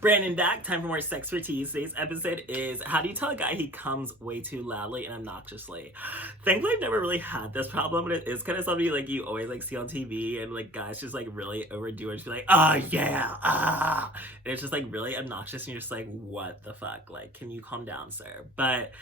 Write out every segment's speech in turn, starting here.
Brandon back. Time for more SexxxPerTease. Today's episode is how do you tell a guy he comes way too loudly and obnoxiously? Thankfully, I've never really had this problem, but it is kind of something like you always like see on TV, and like guys just like really overdo it. Just be like, oh yeah, and it's just like really obnoxious, and you're just like, what the fuck? Like, can you calm down, sir? But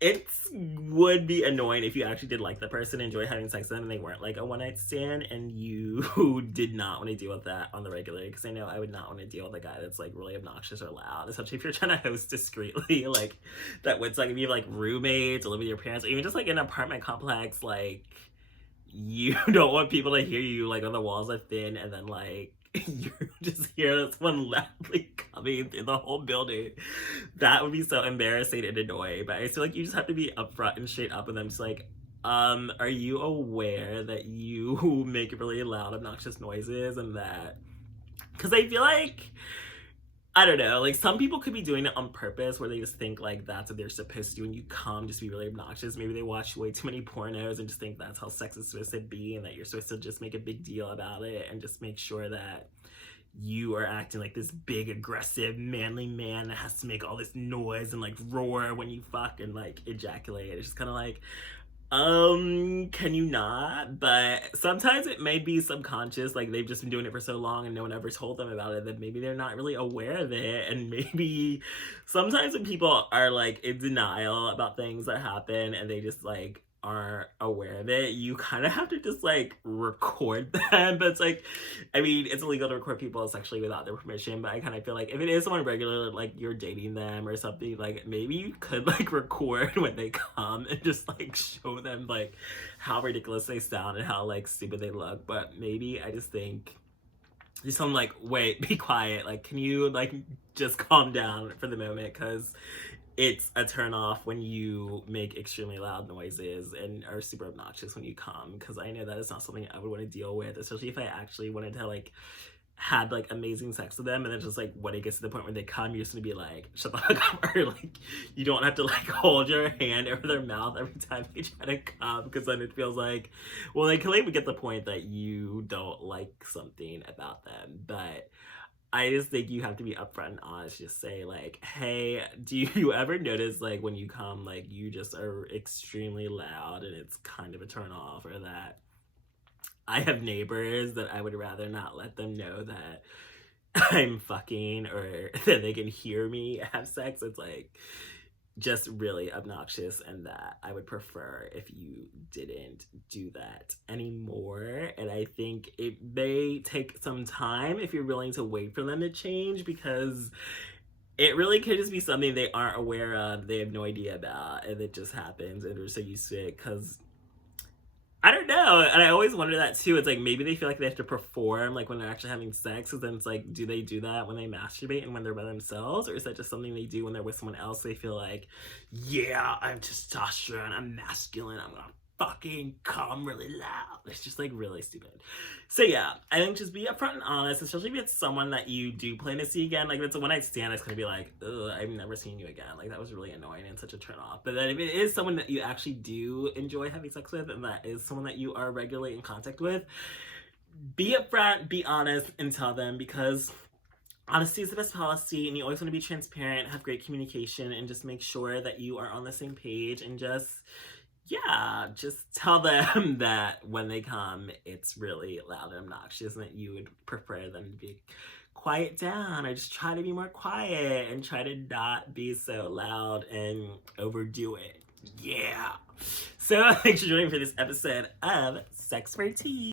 it would be annoying if you actually did like the person, enjoy having sex with them, and they weren't like a one-night stand, and you did not want to deal with that on the regular. Because I know I would not want to deal with a guy that's like really obnoxious or loud, especially if you're trying to host discreetly. Like that would suck if you have like roommates or live with your parents, or even just like an apartment complex. Like you don't want people to hear you like when the walls are thin, and then like you just hear this one loudly coming through the whole building. That would be so embarrassing and annoying. But I feel like you just have to be upfront and straight up with them. Just like, are you aware that you make really loud, obnoxious noises, and that? Because I feel like, I don't know, like some people could be doing it on purpose where they just think like that's what they're supposed to do when you come, just be really obnoxious. Maybe they watch way too many pornos and just think that's how sex is supposed to be, and that you're supposed to just make a big deal about it and just make sure that you are acting like this big, aggressive, manly man that has to make all this noise and like roar when you fuck and like ejaculate. It's just kind of like, can you not? But sometimes it may be subconscious, like they've just been doing it for so long and no one ever told them about it, that maybe they're not really aware of it. And maybe sometimes when people are like in denial about things that happen and they just like aren't aware of it, you kind of have to just like record them. But it's like, I mean, it's illegal to record people sexually without their permission, but I kind of feel like if it is someone regular, like you're dating them or something, like maybe you could like record when they come and just like show them like how ridiculous they sound and how like stupid they look. But maybe I just think just tell them like, wait, be quiet, like can you like just calm down for the moment, because it's a turn off when you make extremely loud noises and are super obnoxious when you come, because I know that is not something I would want to deal with, especially if I actually wanted to like had like amazing sex with them, and then just like when it gets to the point where they come, you're just gonna be like, shut the fuck up, or like you don't have to like hold your hand over their mouth every time they try to come, because then it feels like, well, they can even get the point that you don't like something about them. But I just think you have to be upfront and honest. Just say like, hey, do you ever notice like when you come, like you just are extremely loud and it's kind of a turn off, or that I have neighbors that I would rather not let them know that I'm fucking or that they can hear me have sex. It's like just really obnoxious, and that I would prefer if you didn't do that anymore. And I think it may take some time if you're willing to wait for them to change, because it really could just be something they aren't aware of, they have no idea about, and it just happens and they're so used to it. Because I don't know, and I always wonder that too. It's like maybe they feel like they have to perform like when they're actually having sex, because then it's like, do they do that when they masturbate and when they're by themselves, or is that just something they do when they're with someone else? They feel like, yeah, I'm testosterone, I'm masculine, I'm gonna fucking come really loud. It's just like really stupid. So yeah, I think just be upfront and honest, especially if it's someone that you do plan to see again. Like if it's a one night stand, it's gonna be like, ugh, I've never seen you again. Like that was really annoying and such a turn off. But then if it is someone that you actually do enjoy having sex with, and that is someone that you are regularly in contact with, be upfront, be honest, and tell them, because honesty is the best policy, and you always want to be transparent, have great communication, and just make sure that you are on the same page, and just, yeah, just tell them that when they come, it's really loud and obnoxious, and that you would prefer them to be quiet down, or just try to be more quiet and try to not be so loud and overdo it. Yeah. So thanks for joining me for this episode of SexxPerTease.